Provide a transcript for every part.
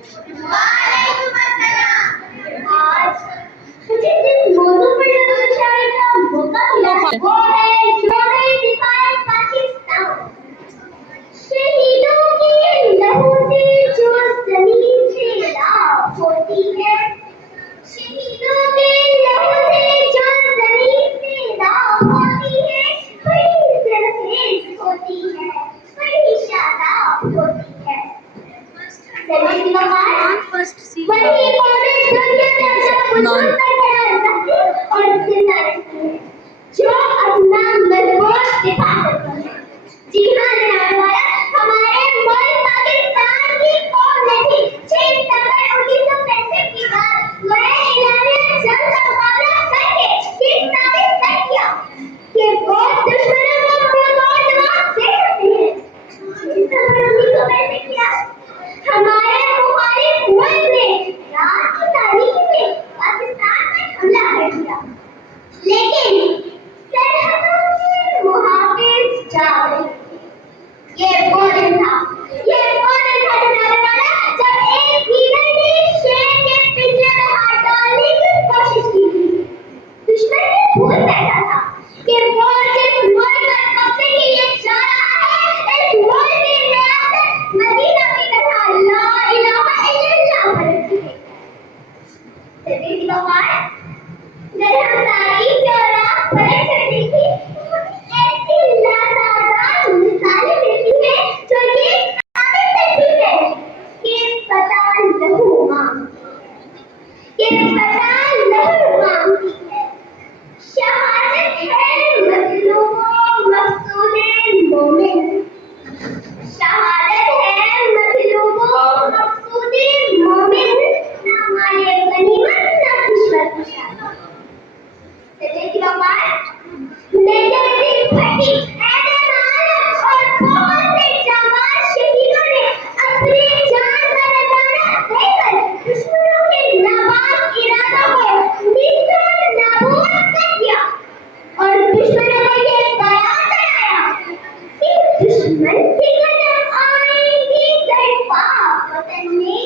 वालेकुम अस्सलाम। आज मुझे जिस मौजू पर शायरी का मौका मिला वो है शोरे दिफाए पाकिस्तान। शहीदों के लहू से जो जमीन से राख होती है, शहीदों के लहू से जो जमीन से राख होती है, वही सरखेज होती है, वही शादाब होती है। वही कॉलेज दुनिया में अपना और जिंदा रहती है, जो अपना मजबूत दिफा करती है। जी हाँ जनाब वाला, हमारे मुल्क पाकिस्तान की कौम ने भी 6 सितंबर 1965 की रात वह एलानिया जंग का मुकाबला करके ये साबित कर दिया कि वो दुश्मनों को मुंहतोड़ जवाब दे सकते हैं। 6 सितंबर 1965 की रात हमारे मुखालिफ मुल्क ने रात की तारीख में पाकिस्तान पर हमला कर दिया, लेकिन सरहदों के मुहाफिज जाग रहे थे। ये वो दिन था जनाब वाला, जब एक हीरे ने शेर के पिंजरे में हाथ डालने की कोशिश की थी। दुश्मन ने भूल बैठा था कि वो जिस मुल्क पर कब्जे के लिए जा रहा है, इस मुल्क की रियासत मदीना की तरह ला इलाहा इल्लल्लाह पढ़ती है। सभी गवार जब हम तारीख के और आप पढ़ कर देखी ऐसी लातादार मिसालें मिलती हैं जो ये साबित करती है कि पता लहू मांगती है। शहादत है मजलूमों मकसूदे मोमिन, शहादत है मजलूमों मकसूदे मोमिन, ना माले गनीमत ना दुश्मन की शान। चले की बात नजर फटी ऐसे मालूम और बहुत से जाबाज शहीदों ने अपनी जान का नजारा देकर दुश्मनों के नापाक इरादों को नीस्तो नाबूद कर दिया और दुश्मनों को ये बयान बनाया कि दुश्मन की कदम आएगी दरपाक वतन में,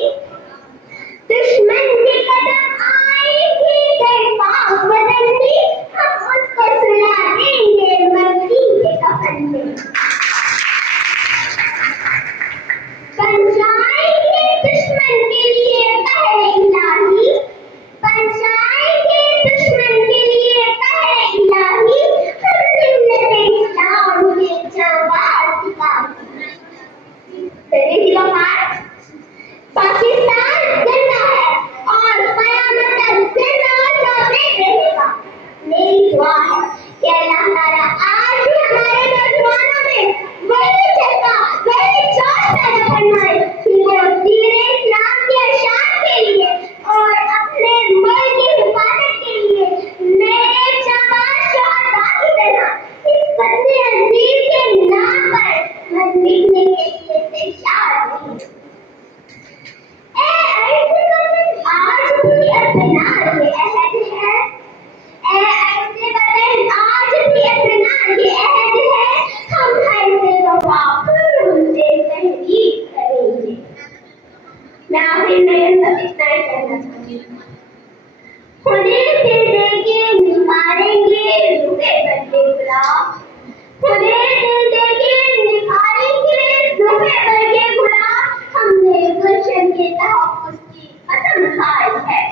दुश्मन की कदम आएगी दरपाक वतन में, हम उसको सुला देंगे मट्टी के कफन में। बन जाएंगे दुश्मन के लिए पहरे इलाही, बन जाएंगे दुश्मन के लिए पहरे इलाही, हम मिल्लत इस्लाम के जाबाज सिपाही। चलिए की बात पाकिस्तान जिंदा है और कयामत तक जिंदा और जागृत रहेगा। मेरी दुआ है कि अल्लाह ताला आज भी हमारे नौजवानों में वही जज्बा वही जोश पैदा फरमाए कि वो दीन इस्लाम के शान के लिए और अपने मुल्क की हिफाजत के लिए मेरे जाबाज शहादा की तरह इस वतन अजीज के नाम पर मर मिटने के लिए तैयार रहें। आज भी अपना ये अहद है, ऐसे वतन आज भी अपना ये अहद है, हम हर से वफा उनसे तहरीक करेंगे। मैं आखिर में सब इतना ही कहना चाहूँगी, खुदे से देके निखारेंगे रुके बदले गुलाब, खुदे से देके निखारेंगे रुके बदले गुलाब, हमने गुलशन के तहफ़्फ़ुज़ की कसम खाई है।